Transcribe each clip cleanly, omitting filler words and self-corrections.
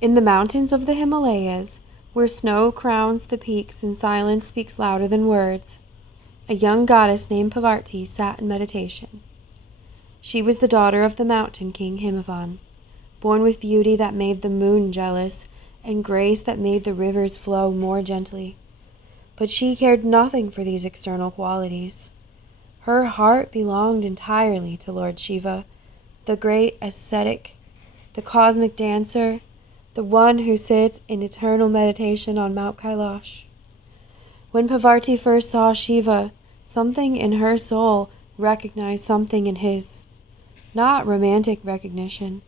In the mountains of the Himalayas, where snow crowns the peaks and silence speaks louder than words, a young goddess named Parvati sat in meditation. She was the daughter of the mountain king Himavan, born with beauty that made the moon jealous and grace that made the rivers flow more gently. But she cared nothing for these external qualities. Her heart belonged entirely to Lord Shiva, the great ascetic, the cosmic dancer, the one who sits in eternal meditation on Mount Kailash. When Parvati first saw Shiva, something in her soul recognized something in his. Not romantic recognition,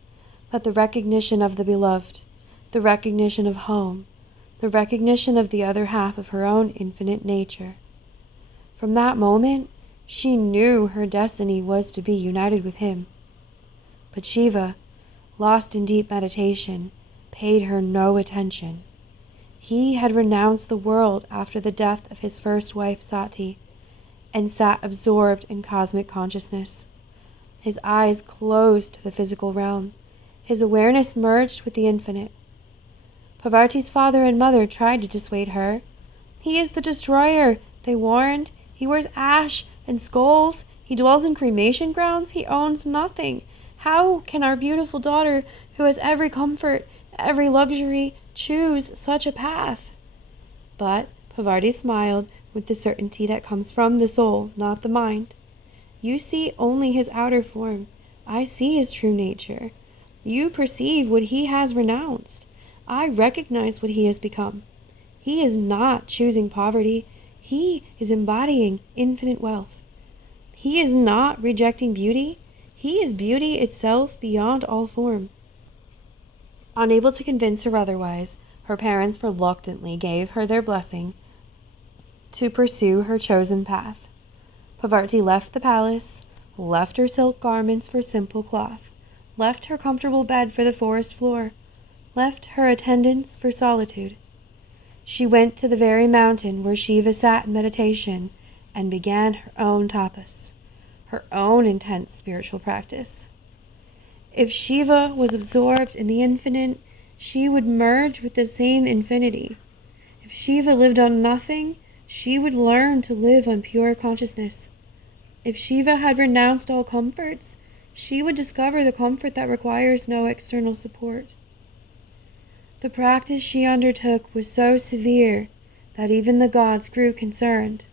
but the recognition of the beloved, the recognition of home, the recognition of the other half of her own infinite nature. From that moment, she knew her destiny was to be united with him. But Shiva, lost in deep meditation, paid her no attention. He had renounced the world after the death of his first wife Sati, and sat absorbed in cosmic consciousness. His eyes closed to the physical realm. His awareness merged with the infinite. Parvati's father and mother tried to dissuade her. "He is the destroyer," they warned. "He wears ash and skulls. He dwells in cremation grounds. He owns nothing. How can our beautiful daughter, who has every comfort, every luxury, choose such a path?" But Parvati smiled with the certainty that comes from the soul, not the mind. "You see only his outer form. I see his true nature. You perceive what he has renounced. I recognize what he has become. He is not choosing poverty. He is embodying infinite wealth. He is not rejecting beauty. He is beauty itself beyond all form." Unable to convince her otherwise, her parents reluctantly gave her their blessing to pursue her chosen path. Parvati left the palace, left her silk garments for simple cloth, left her comfortable bed for the forest floor, left her attendants for solitude. She went to the very mountain where Shiva sat in meditation and began her own tapas, her own intense spiritual practice. If Shiva was absorbed in the infinite, she would merge with the same infinity. If Shiva lived on nothing, she would learn to live on pure consciousness. If Shiva had renounced all comforts, she would discover the comfort that requires no external support. The practice she undertook was so severe that even the gods grew concerned.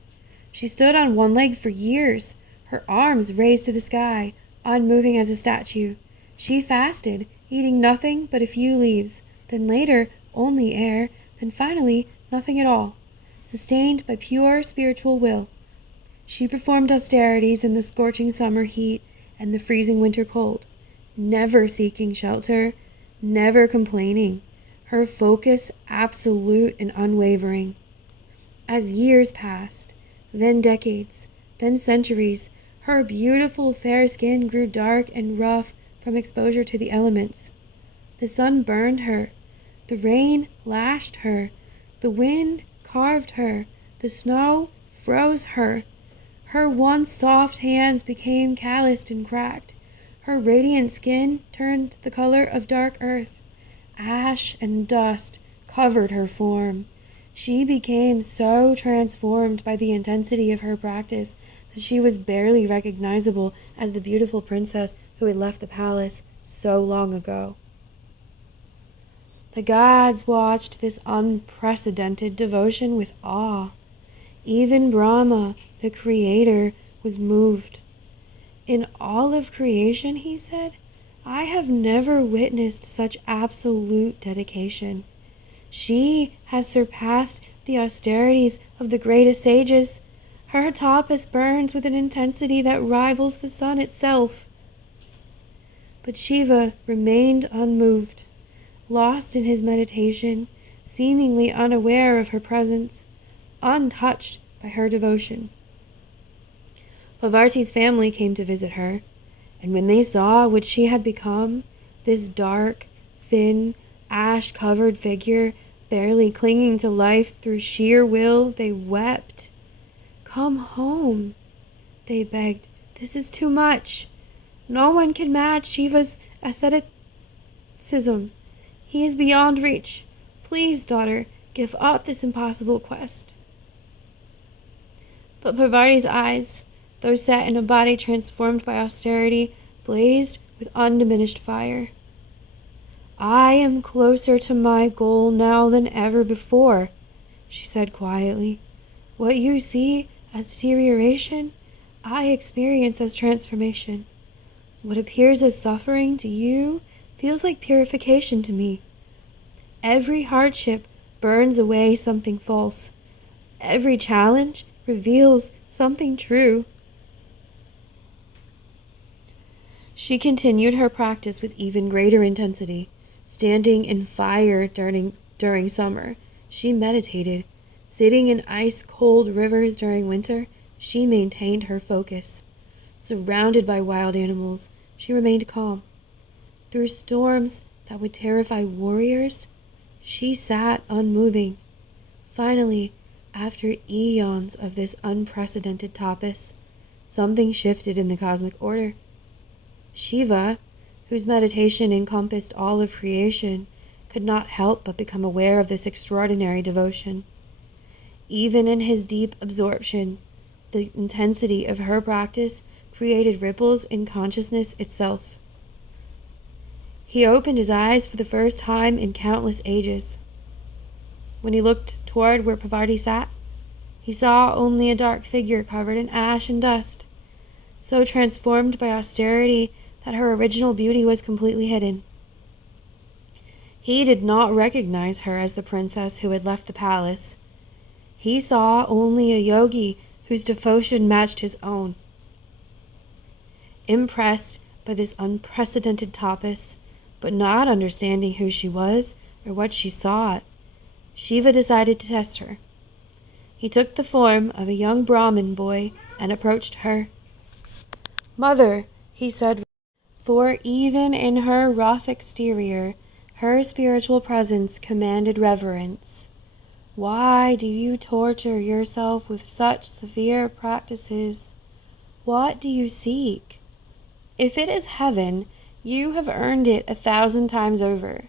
She stood on one leg for years, her arms raised to the sky, unmoving as a statue. She fasted, eating nothing but a few leaves, then later only air, then finally nothing at all, sustained by pure spiritual will. She performed austerities in the scorching summer heat and the freezing winter cold, never seeking shelter, never complaining, her focus absolute and unwavering. As years passed, then decades, then centuries, her beautiful fair skin grew dark and rough from exposure to the elements. The sun burned her, the rain lashed her, the wind carved her, the snow froze her. Her once soft hands became calloused and cracked. Her radiant skin turned the color of dark earth. Ash and dust covered her form. She became so transformed by the intensity of her practice that she was barely recognizable as the beautiful princess who had left the palace so long ago. The gods watched this unprecedented devotion with awe. Even Brahma, the creator, was moved. "In all of creation," he said, "I have never witnessed such absolute dedication. She has surpassed the austerities of the greatest sages. Her tapas burns with an intensity that rivals the sun itself." But Shiva remained unmoved, lost in his meditation, seemingly unaware of her presence, untouched by her devotion. Parvati's family came to visit her, and when they saw what she had become, this dark, thin, ash-covered figure, barely clinging to life through sheer will, they wept. "Come home," they begged. "This is too much. No one can match Shiva's asceticism. He is beyond reach. Please, daughter, give up this impossible quest. But Parvati's eyes, though set in a body transformed by austerity, blazed with undiminished fire. I am closer to my goal now than ever before, she said quietly. What you see as deterioration, I experience as transformation. What appears as suffering to you feels like purification to me. Every hardship burns away something false. Every challenge reveals something true. She continued her practice with even greater intensity. Standing in fire during summer, she meditated. Sitting in ice-cold rivers during winter, she maintained her focus. Surrounded by wild animals, she remained calm. Through storms that would terrify warriors, she sat unmoving. Finally, after eons of this unprecedented tapas, something shifted in the cosmic order. Shiva, whose meditation encompassed all of creation, could not help but become aware of this extraordinary devotion. Even in his deep absorption, the intensity of her practice created ripples in consciousness itself. He opened his eyes for the first time in countless ages. When he looked toward where Parvati sat, he saw only a dark figure covered in ash and dust, so transformed by austerity that her original beauty was completely hidden. He did not recognize her as the princess who had left the palace. He saw only a yogi whose devotion matched his own. Impressed by this unprecedented tapas, but not understanding who she was or what she sought, Shiva decided to test her. He took the form of a young Brahmin boy and approached her. Mother, he said, for even in her rough exterior, her spiritual presence commanded reverence. Why do you torture yourself with such severe practices? What do you seek? If it is heaven, you have earned it 1,000 times over.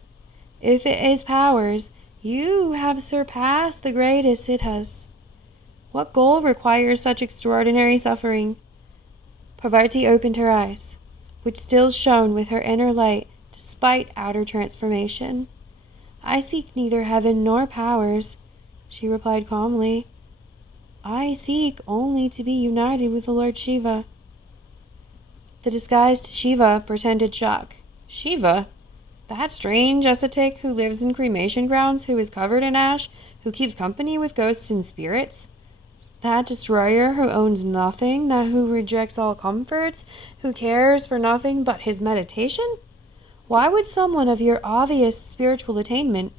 If it is powers, you have surpassed the greatest siddhas. What goal requires such extraordinary suffering? Parvati opened her eyes, which still shone with her inner light despite outer transformation. I seek neither heaven nor powers, she replied calmly. I seek only to be united with the Lord Shiva. The disguised Shiva pretended shock. Shiva? That strange ascetic who lives in cremation grounds, who is covered in ash, who keeps company with ghosts and spirits? That destroyer who owns nothing, that who rejects all comforts, who cares for nothing but his meditation? Why would someone of your obvious spiritual attainment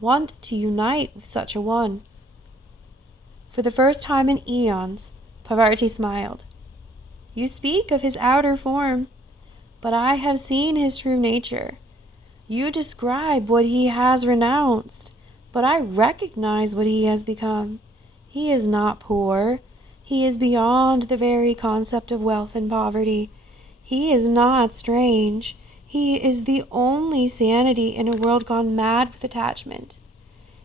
want to unite with such a one? For the first time in eons, Parvati smiled. You speak of his outer form, but I have seen his true nature. You describe what he has renounced, but I recognize what he has become. He is not poor. He is beyond the very concept of wealth and poverty. He is not strange. He is the only sanity in a world gone mad with attachment.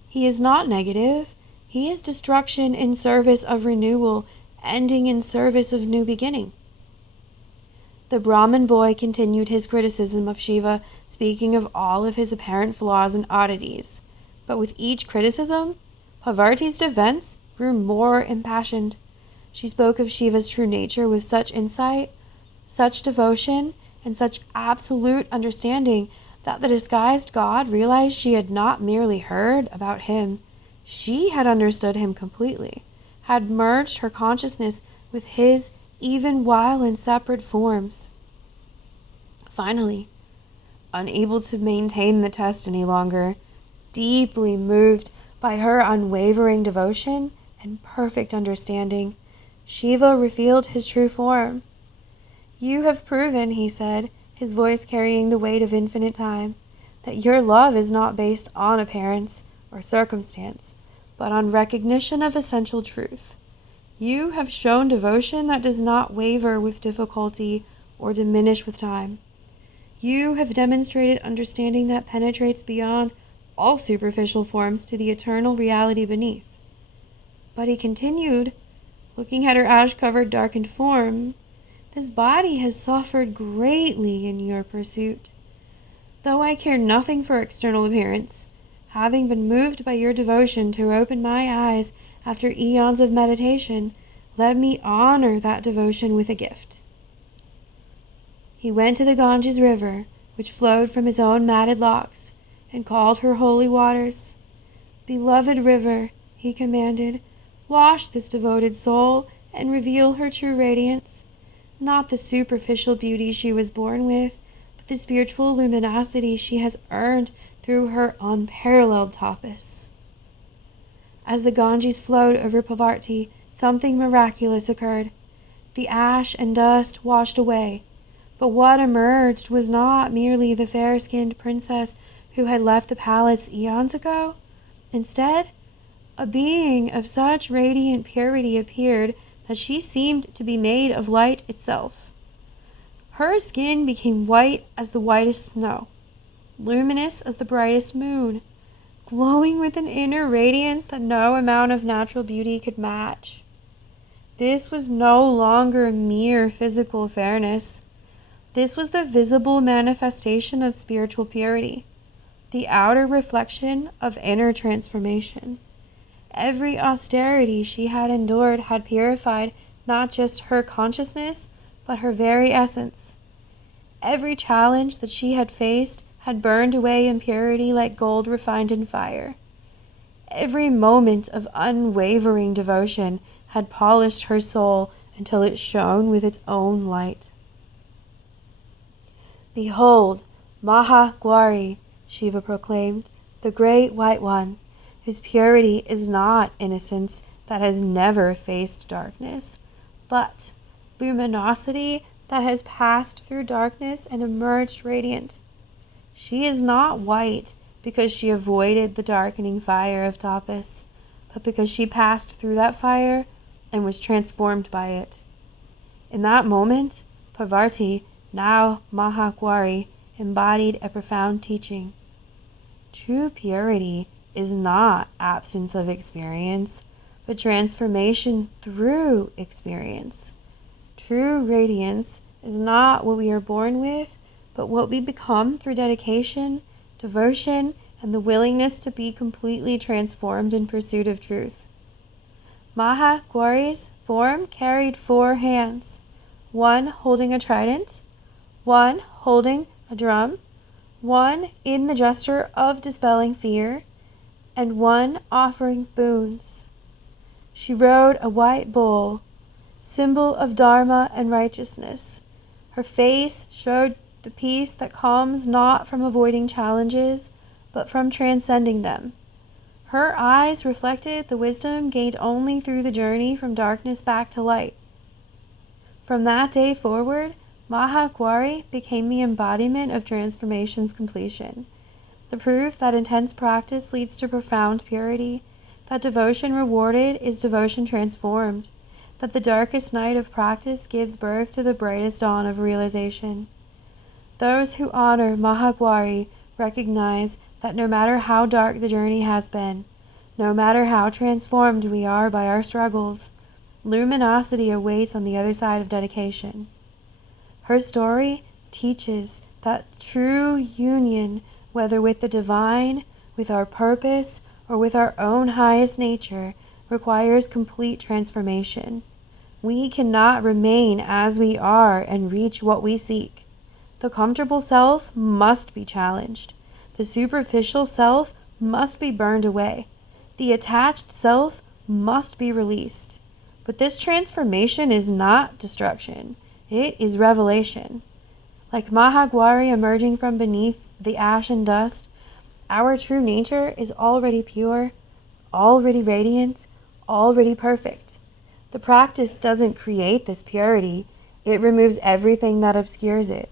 He is not negative. He is destruction in service of renewal, ending in service of new beginning. The Brahmin boy continued his criticism of Shiva, speaking of all of his apparent flaws and oddities. But with each criticism, Parvati's defense grew more impassioned. She spoke of Shiva's true nature with such insight, such devotion, and such absolute understanding that the disguised god realized she had not merely heard about him, she had understood him completely, had merged her consciousness with his even while in separate forms. Finally, unable to maintain the test any longer, deeply moved by her unwavering devotion and perfect understanding, Shiva revealed his true form. You have proven, he said, his voice carrying the weight of infinite time, that your love is not based on appearance or circumstance, but on recognition of essential truth. You have shown devotion that does not waver with difficulty or diminish with time. You have demonstrated understanding that penetrates beyond all superficial forms to the eternal reality beneath. But he continued, looking at her ash-covered, darkened form, this body has suffered greatly in your pursuit. Though I care nothing for external appearance, having been moved by your devotion to open my eyes after eons of meditation, let me honor that devotion with a gift. He went to the Ganges River, which flowed from his own matted locks, and called her holy waters. Beloved river, he commanded, wash this devoted soul and reveal her true radiance, not the superficial beauty she was born with, but the spiritual luminosity she has earned through her unparalleled tapas. As the Ganges flowed over Parvati, something miraculous occurred. The ash and dust washed away, but what emerged was not merely the fair-skinned princess who had left the palace eons ago. Instead, a being of such radiant purity appeared that she seemed to be made of light itself. Her skin became white as the whitest snow, luminous as the brightest moon, glowing with an inner radiance that no amount of natural beauty could match. This was no longer mere physical fairness. This was the visible manifestation of spiritual purity, the outer reflection of inner transformation. Every austerity she had endured had purified not just her consciousness, but her very essence. Every challenge that she had faced had burned away impurity like gold refined in fire. Every moment of unwavering devotion had polished her soul until it shone with its own light. Behold, Mahaguari, Shiva proclaimed, the great white one, whose purity is not innocence that has never faced darkness, but luminosity that has passed through darkness and emerged radiant. She is not white because she avoided the darkening fire of tapas, but because she passed through that fire and was transformed by it. In that moment, Parvati, now Mahaguari, embodied a profound teaching. True purity is not absence of experience, but transformation through experience. True radiance is not what we are born with, but what we become through dedication, devotion, and the willingness to be completely transformed in pursuit of truth. Mahaguari's form carried 4 hands, one holding a trident, one holding a drum, one in the gesture of dispelling fear, and one offering boons. She rode a white bull, symbol of dharma and righteousness. Her face showed the peace that comes not from avoiding challenges, but from transcending them. Her eyes reflected the wisdom gained only through the journey from darkness back to light. From that day forward, Mahaguari became the embodiment of transformation's completion, the proof that intense practice leads to profound purity, that devotion rewarded is devotion transformed, that the darkest night of practice gives birth to the brightest dawn of realization. Those who honor Mahaguari recognize that no matter how dark the journey has been, no matter how transformed we are by our struggles, luminosity awaits on the other side of dedication. Her story teaches that true union, whether with the divine, with our purpose, or with our own highest nature, requires complete transformation. We cannot remain as we are and reach what we seek. The comfortable self must be challenged. The superficial self must be burned away. The attached self must be released. But this transformation is not destruction. It is revelation. Like Mahaguari emerging from beneath the ash and dust, our true nature is already pure, already radiant, already perfect. The practice doesn't create this purity. It removes everything that obscures it.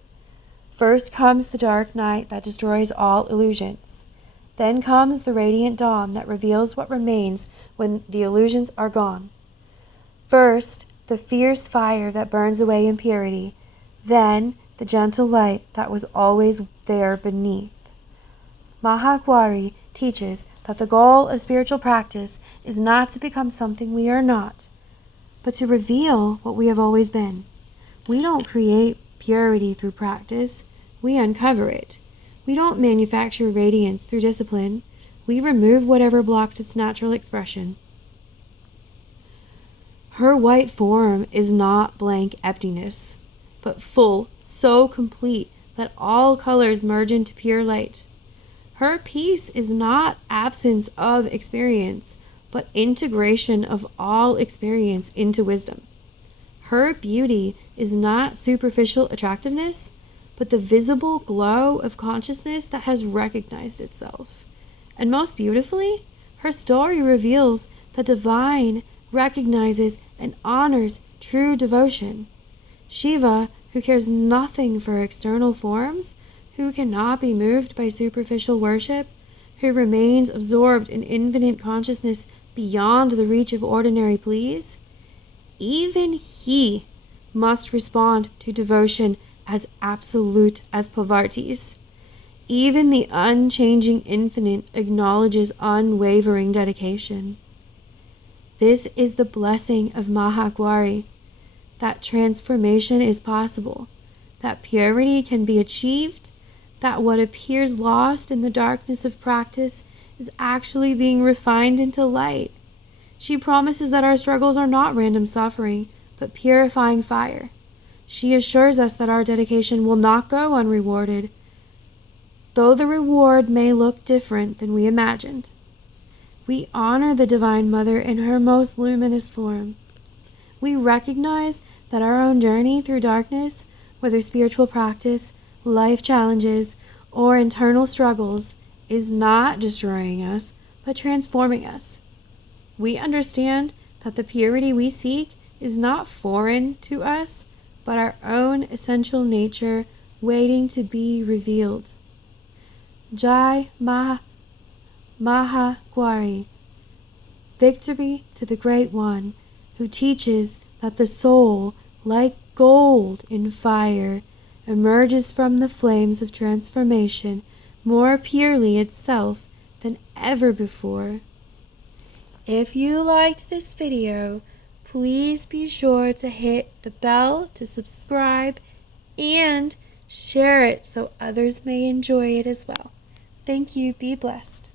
First comes the dark night that destroys all illusions. Then comes the radiant dawn that reveals what remains when the illusions are gone. First, the fierce fire that burns away impurity. Then, the gentle light that was always there beneath. Mahaguari teaches that the goal of spiritual practice is not to become something we are not, but to reveal what we have always been. We don't create purity through practice, we uncover it. We don't manufacture radiance through discipline, we remove whatever blocks its natural expression. Her white form is not blank emptiness, but full, so complete that all colors merge into pure light. Her peace is not absence of experience, but integration of all experience into wisdom. Her beauty is not superficial attractiveness, but the visible glow of consciousness that has recognized itself. And most beautifully, her story reveals the divine recognizes and honors true devotion. Shiva, who cares nothing for external forms, who cannot be moved by superficial worship, who remains absorbed in infinite consciousness beyond the reach of ordinary pleas, even he must respond to devotion as absolute as Parvati's. Even the unchanging infinite acknowledges unwavering dedication. This is the blessing of Mahaguari, that transformation is possible, that purity can be achieved, that what appears lost in the darkness of practice is actually being refined into light. She promises that our struggles are not random suffering, but purifying fire. She assures us that our dedication will not go unrewarded, though the reward may look different than we imagined. We honor the Divine Mother in her most luminous form. We recognize that our own journey through darkness, whether spiritual practice, life challenges, or internal struggles, is not destroying us, but transforming us. We understand that the purity we seek is not foreign to us, but our own essential nature waiting to be revealed. Jai Mahaguari. Victory to the Great One, who teaches that the soul, like gold in fire, emerges from the flames of transformation more purely itself than ever before. If you liked this video, please be sure to hit the bell to subscribe and share it so others may enjoy it as well. Thank you. Be blessed.